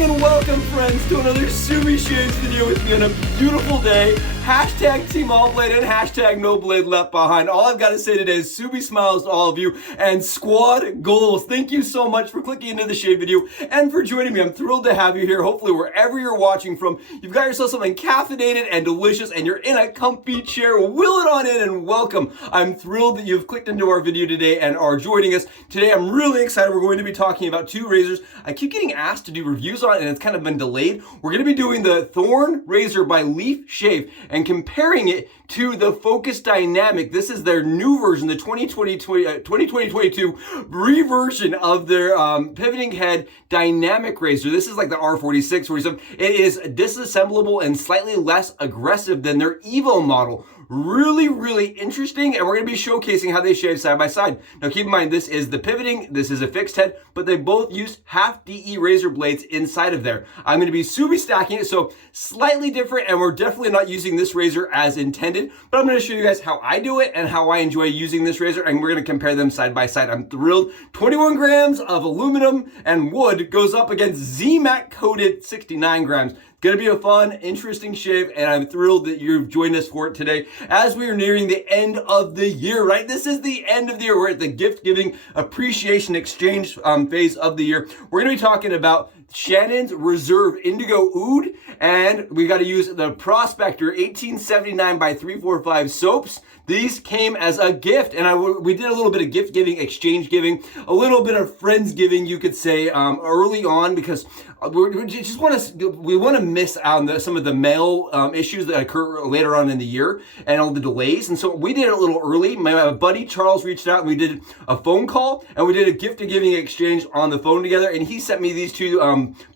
morning and welcome, friends, to another Subi Shaves video with me on a beautiful day. Hashtag Team All Blade and hashtag No Blade Left Behind. All I've got to say today is Subi smiles to all of you and squad goals. Thank you so much for clicking into the shave video and for joining me. I'm thrilled to have you here. Hopefully wherever you're watching from, you've got yourself something caffeinated and delicious and you're in a comfy chair. Will it on in and welcome. I'm thrilled that you've clicked into our video today and are joining us. Today I'm really excited. We're going to be talking about two razors I keep getting asked to do reviews on and it's kind of been delayed. We're going to be doing the Thorn razor by LeafShave and comparing it to the Focus Dynamic. This is their new version, the 2022 reversion of their pivoting head dynamic razor. This is like the R46 razor. It is disassemblable and slightly less aggressive than their Evo model. Really interesting, and we're going to be showcasing how they shave side by side. Now keep in mind, this is the pivoting, this is a fixed head, but they both use half DE razor blades inside of there. I'm going to be Subi stacking it, so slightly different, and we're definitely not using this razor as intended, but I'm going to show you guys how I do it and how I enjoy using this razor, and we're going to compare them side by side. I'm thrilled. 21 grams of aluminum and wood goes up against Z-Matte coated 69 grams. Gonna be a fun, interesting shave, and I'm thrilled that you've joined us for it today as we are nearing the end of the year, right? This is the end of the year. We're at the gift-giving appreciation exchange phase of the year. We're gonna be talking about Shannons Reserve Indigo Oude, and we got to use the Prospector 1879 by 345 soaps. These came as a gift, and we did a little bit of gift giving, exchange giving, a little bit of friends giving, you could say, early on, because we want to miss out on some of the mail issues that occur later on in the year and all the delays. And so we did it a little early. My buddy Charles reached out and we did a phone call and we did a gift giving exchange on the phone together. And he sent me these two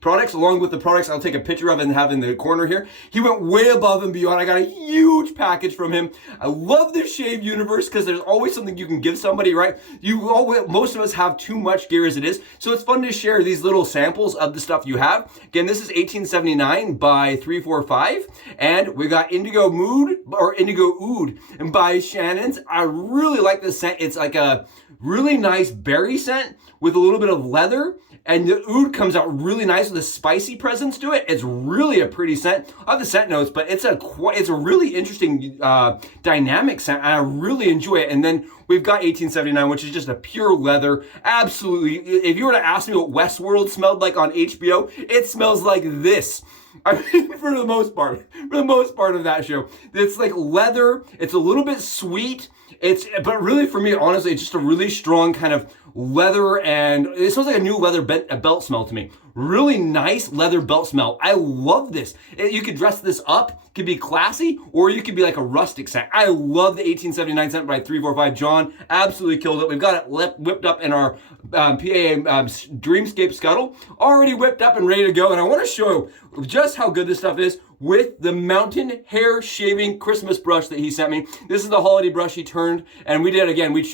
products along with the products I'll take a picture of and have in the corner here. He went way above and beyond. I got a huge package from him. I love this shave universe because there's always something you can give somebody, right? Most of us have too much gear as it is. So it's fun to share these little samples of the stuff you have. Again, this is 1879 by 345, and we got Indigo Oude by Shannons. I really like this scent. It's like a really nice berry scent with a little bit of leather, and the Oude comes out really nice with a spicy presence to it. It's really a pretty scent. I have the scent notes, but it's a really interesting dynamic scent, and I really enjoy it. And then we've got 1879, which is just a pure leather. Absolutely. If you were to ask me what Westworld smelled like on HBO, it smells like this. I mean, for the most part of that show. It's like leather. It's a little bit sweet. But really for me, honestly, it's just a really strong kind of leather, and it smells like a new leather belt smell to me. Really nice leather belt smell. I love this. You could dress this up, could be classy, or you could be like a rustic scent. I love the 1879 scent by 345. John absolutely killed it. We've got it whipped up in our PA Dreamscape Scuttle, already whipped up and ready to go. And I want to show just how good this stuff is with the Mountain Hare shaving Christmas brush that he sent me. This is the holiday brush he turned, and we did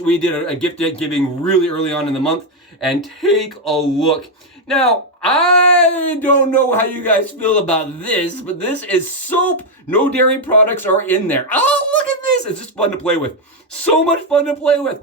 we did a gift giving really early on in the month. And take a look. Now, I don't know how you guys feel about this, but this is soap. No dairy products are in there. Oh, look at this. It's just fun to play with. So much fun to play with.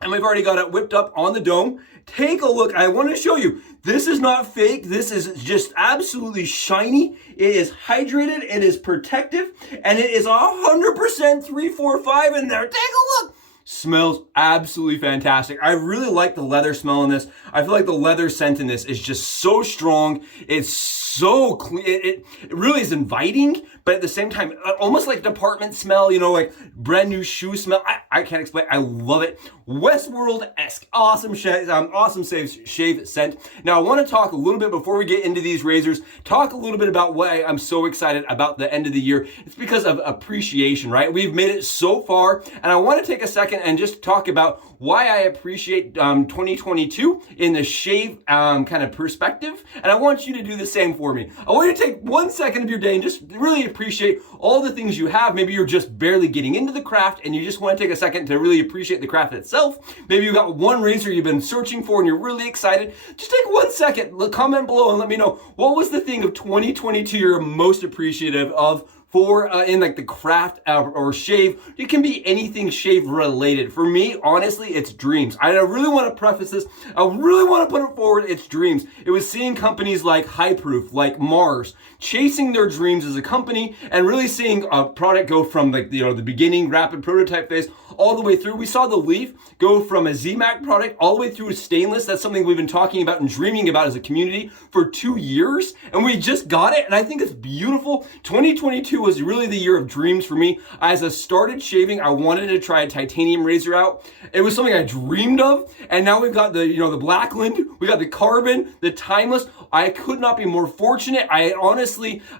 And we've already got it whipped up on the dome. Take a look. I want to show you. This is not fake. This is just absolutely shiny. It is hydrated. It is protective. And it is 100% 345 in there. Take a look. Smells absolutely fantastic. I really like the leather smell in this. I feel like the leather scent in this is just so strong. It's so clean. It really is inviting, but at the same time, almost like department smell, you know, like brand new shoe smell. I can't explain. I love it. Westworld-esque. Awesome shave scent. Now, I want to talk a little bit before we get into these razors, talk a little bit about why I'm so excited about the end of the year. It's because of appreciation, right? We've made it so far, and I want to take a second and just talk about why I appreciate 2022 in the shave kind of perspective, and I want you to do the same for me. I want you to take 1 second of your day and just really appreciate all the things you have. Maybe you're just barely getting into the craft and you just want to take a second to really appreciate the craft itself. Maybe you got one razor you've been searching for and you're really excited. Just take 1 second, comment below and let me know what was the thing of 2022 you're most appreciative of for in like the craft or shave. It can be anything shave related. For me, honestly, it's dreams. I really want to preface this. I really want to put it forward. It's dreams. It was seeing companies like High Proof, like Mars, chasing their dreams as a company and really seeing a product go from like the beginning rapid prototype phase all the way through. We saw the Leaf go from a ZMAC product all the way through to stainless. That's something we've been talking about and dreaming about as a community for 2 years, and we just got it, and I think it's beautiful. 2022 was really the year of dreams for me. As I started shaving, I wanted to try a titanium razor out. It was something I dreamed of, and now we've got the the Blackland, we got the carbon, the timeless. I could not be more fortunate. I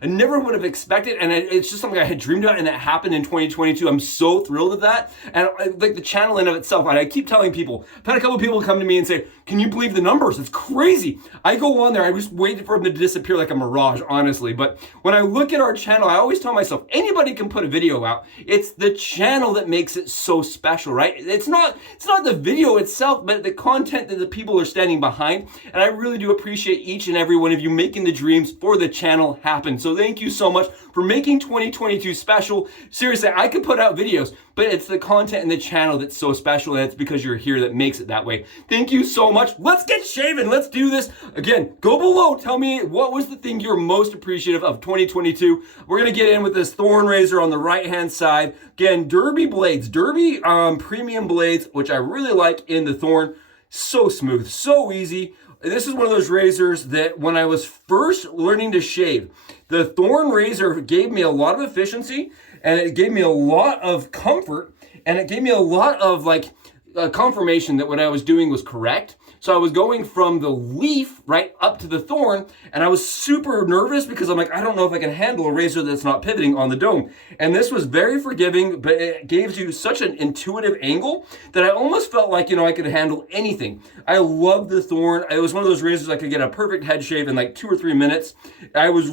never would have expected, and it's just something I had dreamed about, and it happened in 2022. I'm so thrilled with that, and like the channel in of itself. And I keep telling people, I've had a couple of people come to me and say, "Can you believe the numbers? It's crazy." I go on there, I just waited for them to disappear like a mirage, honestly. But when I look at our channel, I always tell myself, anybody can put a video out. It's the channel that makes it so special, right? It's not the video itself, but the content that the people are standing behind. And I really do appreciate each and every one of you making the dreams for the channel happen. So thank you so much for making 2022 special. Seriously, I could put out videos, but it's the content and the channel that's so special, and it's because you're here that makes it that way. Thank you so much. Let's get shaving. Let's do this. Again, go below. Tell me what was the thing you're most appreciative of 2022. We're going to get in with this Thorn razor on the right-hand side. Again, Derby blades, Derby premium blades, which I really like in the Thorn. So smooth, so easy. This is one of those razors that when I was first learning to shave, the Thorn razor gave me a lot of efficiency, and it gave me a lot of comfort, and it gave me a lot of confirmation that what I was doing was correct. So I was going from the Leaf right up to the Thorn, and I was super nervous because I'm like, I don't know if I can handle a razor that's not pivoting on the dome. And this was very forgiving, but it gives you such an intuitive angle that I almost felt like, I could handle anything. I love the Thorn. It was one of those razors I could get a perfect head shave in like 2 or 3 minutes. I was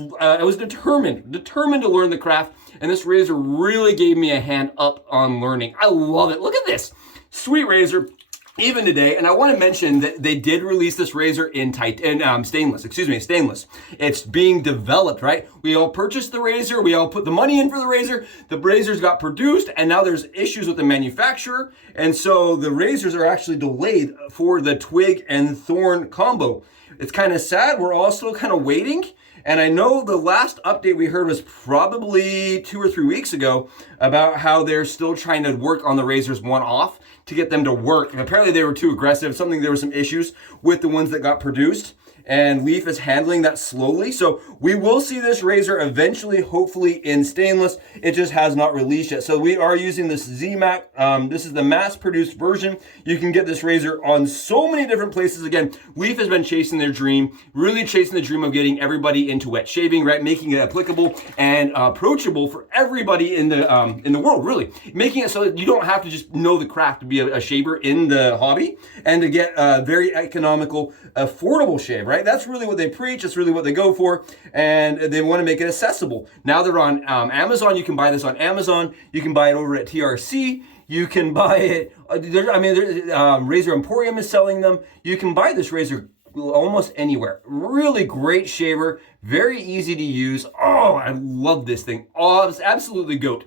determined to learn the craft, and this razor really gave me a hand up on learning. I love it. Look at this. Sweet razor. Even today, and I want to mention that they did release this razor in stainless. It's being developed, right? We all purchased the razor, we all put the money in for the razor razors got produced, and now there's issues with the manufacturer, and so the razors are actually delayed for the Twig and Thorn combo. It's kind of sad. We're all still kind of waiting. And I know the last update we heard was probably 2 or 3 weeks ago about how they're still trying to work on the razors one-off to get them to work. And apparently they were too aggressive. There were some issues with the ones that got produced. And Leaf is handling that slowly. So we will see this razor eventually, hopefully in stainless. It just has not released yet. So we are using this ZMAC. This is the mass-produced version. You can get this razor on so many different places. Again, Leaf has been chasing their dream, really chasing the dream of getting everybody into wet shaving, right? Making it applicable and approachable for everybody in the world, really. Making it so that you don't have to just know the craft to be a shaver in the hobby and to get a very economical, affordable shave, right? That's really what they preach. That's really what they go for, and they want to make it accessible. Now they're on Amazon. You can buy this on Amazon. You can buy it over at TRC. You can buy it. Razor Emporium is selling them. You can buy this razor almost anywhere. Really great shaver. Very easy to use. Oh, I love this thing. Oh, it's absolutely goat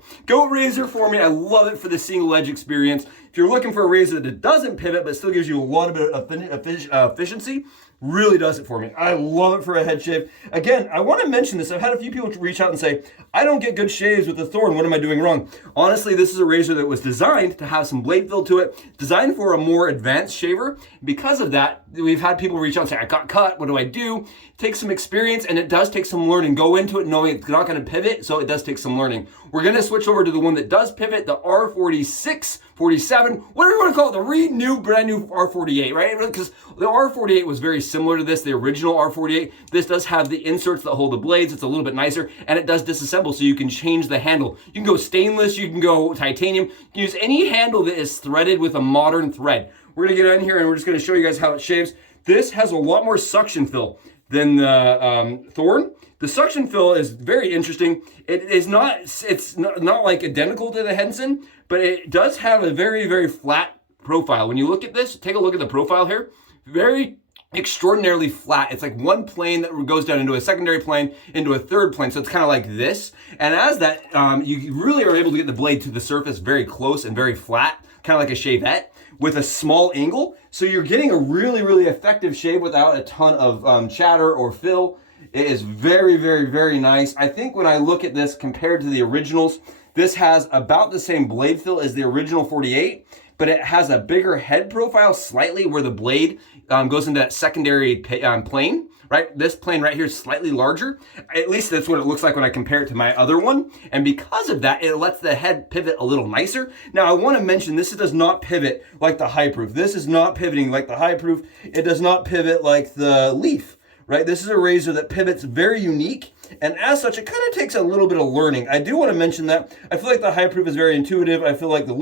razor for me. I love it for the single edge experience. If you're looking for a razor that doesn't pivot but still gives you a lot of efficiency, really does it for me. I love it for a head shave. Again, I want to mention this. I've had a few people reach out and say, I don't get good shaves with the Thorn. What am I doing wrong? Honestly, this is a razor that was designed to have some blade fill to it, designed for a more advanced shaver. Because of that, we've had people reach out and say, I got cut. What do I do? It takes some experience, and it does take some learning. Go into it knowing it's not going to pivot, so it does take some learning. We're going to switch over to the one that does pivot, the R46, 47, whatever you want to call it, the brand new R48, right? Because the R48 was very similar to this, the original R48. This does have the inserts that hold the blades. It's a little bit nicer, and it does disassemble, so you can change the handle. You can go stainless, you can go titanium. You can use any handle that is threaded with a modern thread. We're going to get in here, and we're just going to show you guys how it shaves. This has a lot more suction fill than the Thorn. The suction fill is very interesting. It's not like identical to the Henson, but it does have a very, very flat profile. When you look at this, take a look at the profile here. Very extraordinarily flat. It's like one plane that goes down into a secondary plane, into a third plane. So it's kind of like this. And as that, you really are able to get the blade to the surface very close and very flat, kind of like a shavette with a small angle. So you're getting a really, really effective shave without a ton of chatter or fill. It is very, very, very nice. I think when I look at this compared to the originals, this has about the same blade fill as the original 48, but it has a bigger head profile slightly where the blade goes into that secondary plane, right? This plane right here is slightly larger. At least that's what it looks like when I compare it to my other one. And because of that, it lets the head pivot a little nicer. Now, I want to mention this does not pivot like the High Proof. This is not pivoting like the High Proof. It does not pivot like the Leaf, right? This is a razor that pivots very unique. And as such, it kind of takes a little bit of learning. I do want to mention that. I feel like the High Proof is very intuitive. I feel like the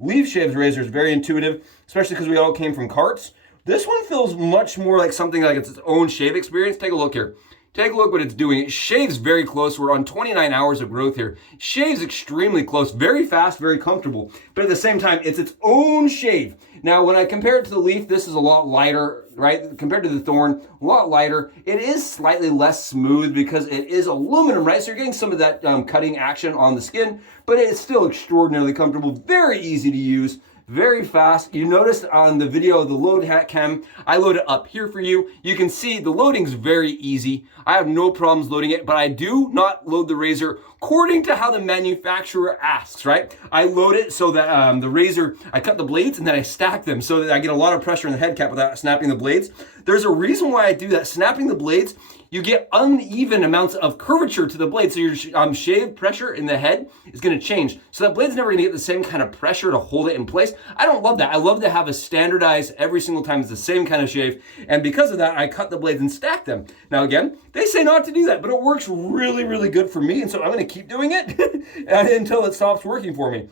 LeafShave's razor is very intuitive, especially because we all came from carts. This one feels much more like something like it's own shave experience. Take a look here. Take a look what it's doing. It shaves very close. We're on 29 hours of growth here. Shaves extremely close, very fast, very comfortable. But at the same time, it's its own shave. Now, when I compare it to the Leaf, this is a lot lighter, right? Compared to the Thorn, a lot lighter. It is slightly less smooth because it is aluminum, right? So you're getting some of that cutting action on the skin, but it's still extraordinarily comfortable, very easy to use. Very fast. You noticed on the video of the load hat cam, I load it up here for you. You can see the loading's very easy. I have no problems loading it, but I do not load the razor according to how the manufacturer asks, right? I load it so that the razor, I cut the blades and then I stack them so that I get a lot of pressure in the head cap without snapping the blades. There's a reason why I do that. Snapping the blades, you get uneven amounts of curvature to the blade. So your shave pressure in the head is gonna change. So that blade's never gonna get the same kind of pressure to hold it in place. I don't love that. I love to have a standardized, every single time it's the same kind of shave. And because of that, I cut the blades and stack them. Now again, they say not to do that, but it works really, really good for me. And so I'm gonna keep doing it until it stops working for me.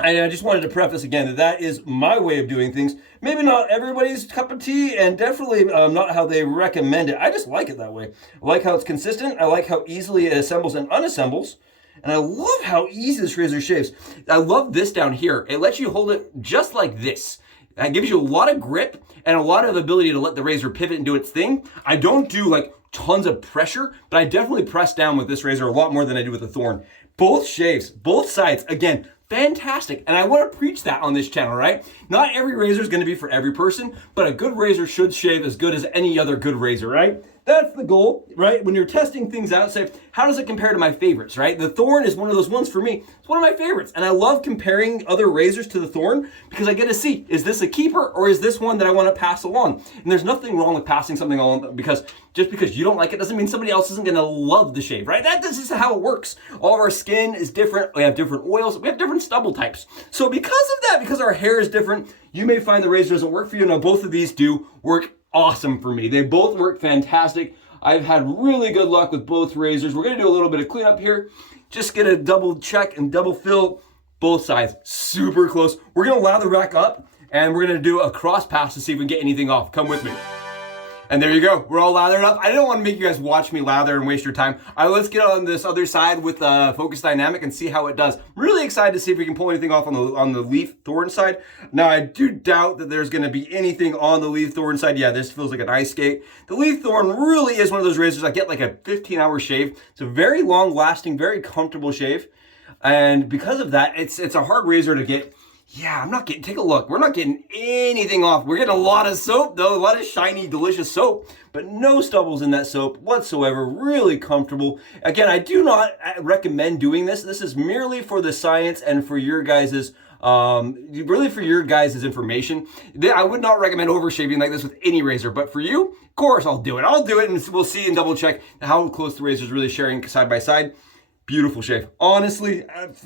And I just wanted to preface again that that is my way of doing things. Maybe not everybody's cup of tea, and definitely not how they recommend it. I just like it that way. I like how it's consistent. I like how easily it assembles and unassembles. And I love how easy this razor shaves. I love this down here. It lets you hold it just like this. That gives you a lot of grip and a lot of ability to let the razor pivot and do its thing. I don't do like tons of pressure, but I definitely press down with this razor a lot more than I do with the Thorn. Both shaves, both sides, again, fantastic. And I want to preach that on this channel, right? Not every razor is going to be for every person, but a good razor should shave as good as any other good razor, right? That's the goal, right? When you're testing things out, say, how does it compare to my favorites, right? The Thorn is one of those ones for me. It's one of my favorites. And I love comparing other razors to the Thorn because I get to see, is this a keeper or is this one that I want to pass along? And there's nothing wrong with passing something along because just because you don't like it doesn't mean somebody else isn't going to love the shave, right? This is how it works. All of our skin is different. We have different oils. We have different stubble types. So because of that, because our hair is different, you may find the razor doesn't work for you. Now, both of these do work awesome for me. They both work fantastic. I've had really good luck with both razors. We're going to do a little bit of cleanup here. Just get a double check and double fill both sides. Super close. We're going to lather back up and we're going to do a cross pass to see if we can get anything off. Come with me. And there you go. We're all lathered up. I don't want to make you guys watch me lather and waste your time. All right, let's get on this other side with Focus Dynamic and see how it does. I'm really excited to see if we can pull anything off on the Leaf Thorn side. Now, I do doubt that there's going to be anything on the Leaf Thorn side. Yeah, this feels like an ice skate. The Leaf Thorn really is one of those razors. I get like a 15-hour shave. It's a very long-lasting, very comfortable shave. And because of that, it's a hard razor to get. Yeah, I'm not getting, take a look. We're not getting anything off. We're getting a lot of soap though, a lot of shiny, delicious soap, but no stubbles in that soap whatsoever. Really comfortable. Again, I do not recommend doing this. This is merely for the science and for your guys's, really for your guys' information. I would not recommend overshaving like this with any razor, but for you, of course I'll do it. I'll do it and we'll see and double check how close the razor is really sharing side by side. Beautiful shave. Honestly,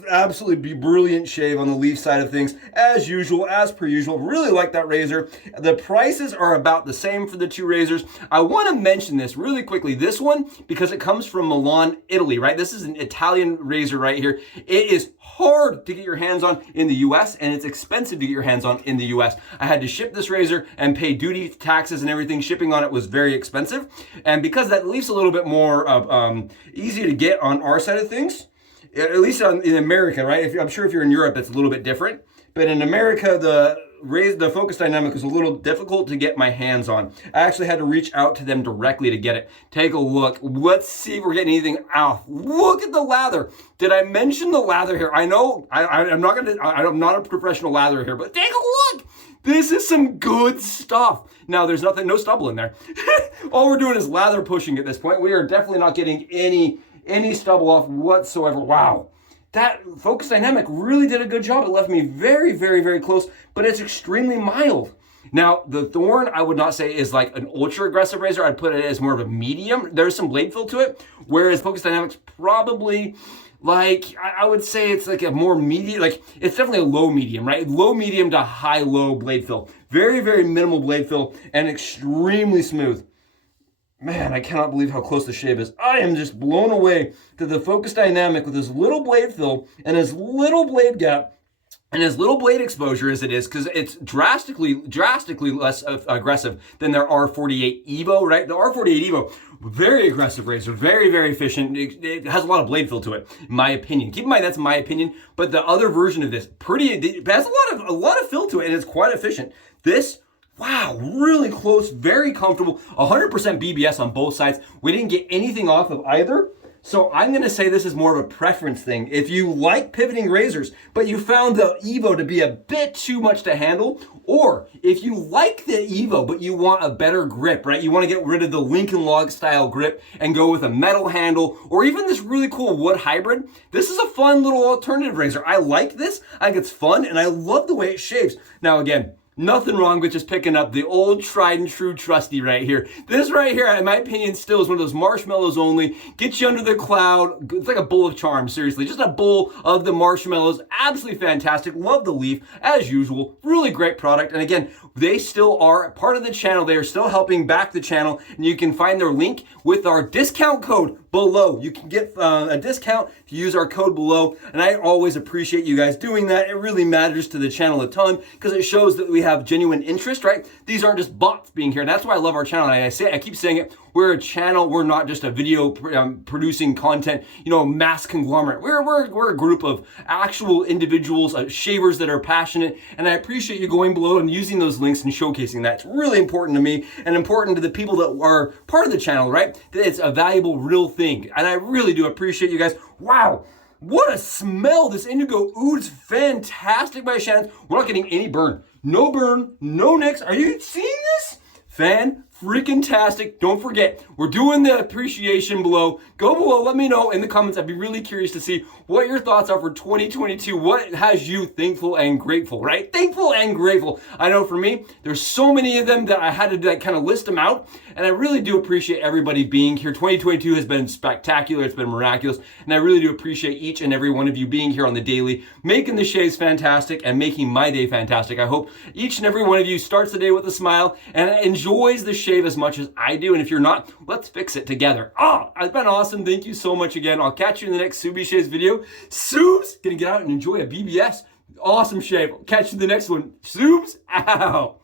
absolutely brilliant shave on the Leaf side of things. As usual, as per usual. Really like that razor. The prices are about the same for the two razors. I want to mention this really quickly. This one, because it comes from Milan, Italy, right? This is an Italian razor right here. It is hard to get your hands on in the US and it's expensive to get your hands on in the US. I had to ship this razor and pay duty, taxes and everything. Shipping on it was very expensive. And because that Leaf's a little bit more easy to get on our side of things, at least in America, right? I'm sure if you're in Europe, it's a little bit different. But in America, the the focus dynamic was a little difficult to get my hands on. I actually had to reach out to them directly to get it. Take a look. Let's see if we're getting anything off. Look at the lather. Did I mention the lather here? I know I'm not a professional latherer here, but take a look. This is some good stuff. Now, there's no stubble in there. All we're doing is lather pushing at this point. We are definitely not getting any stubble off whatsoever. Wow. That focus dynamic really did a good job. It left me very, very, very close, but it's extremely mild. Now, the Thorn, I would not say is like an ultra aggressive razor. I'd put it as more of a medium. There's some blade fill to it, whereas focus dynamics probably, like, I would say it's like a more medium, like it's definitely a low medium, right? Low medium to high low blade fill. Very, very minimal blade fill and extremely smooth. Man, I cannot believe how close the shave is. I am just blown away to the focus dynamic with this little blade fill and this little blade gap and as little blade exposure as it is, because it's drastically less aggressive than their R48 Evo, right? The R48 Evo, very aggressive razor, very, very efficient. It has a lot of blade fill to it, in my opinion. Keep in mind, that's my opinion, but the other version of this, it has a lot of fill to it, and it's quite efficient. This, wow, really close, very comfortable, 100% BBS on both sides. We didn't get anything off of either. So I'm going to say this is more of a preference thing. If you like pivoting razors, but you found the Evo to be a bit too much to handle, or if you like the Evo, but you want a better grip, right? You want to get rid of the Lincoln Log style grip and go with a metal handle, or even this really cool wood hybrid. This is a fun little alternative razor. I like this. I think it's fun, and I love the way it shaves. Now again, nothing wrong with just picking up the old tried and true trusty right here. This right here, in my opinion, still is one of those marshmallows only. Get you under the cloud. It's like a bowl of charms, seriously. Just a bowl of the marshmallows. Absolutely fantastic. Love the leaf, as usual. Really great product. And again, they still are part of the channel. They are still helping back the channel. And you can find their link with our discount code below. You can get a discount if you use our code below. And I always appreciate you guys doing that. It really matters to the channel a ton because it shows that we have genuine interest, right? These aren't just bots being here. And that's why I love our channel. And I keep saying it. We're a channel. We're not just a video producing content, mass conglomerate. We're a group of actual individuals, shavers that are passionate. And I appreciate you going below and using those links and showcasing that. It's really important to me and important to the people that are part of the channel, right? That it's a valuable, real thing. And I really do appreciate you guys. Wow. What a smell. This Indigo Oude's fantastic by Shannons. We're not getting any burn. No burn, no nicks. Are you seeing this? Freaking-tastic. Don't forget, we're doing the appreciation below. Go below, let me know in the comments. I'd be really curious to see what your thoughts are for 2022. What has you thankful and grateful, right? Thankful and grateful. I know for me, there's so many of them that I had to kind of list them out. And I really do appreciate everybody being here. 2022 has been spectacular. It's been miraculous. And I really do appreciate each and every one of you being here on the daily, making the shaves fantastic and making my day fantastic. I hope each and every one of you starts the day with a smile and enjoys the shave as much as I do. And if you're not, let's fix it together. It's been awesome. Thank you so much again. I'll catch you in the next Subi Shaves video. Subs, gonna get out and enjoy a BBS. Awesome shave. Catch you in the next one. Subs out.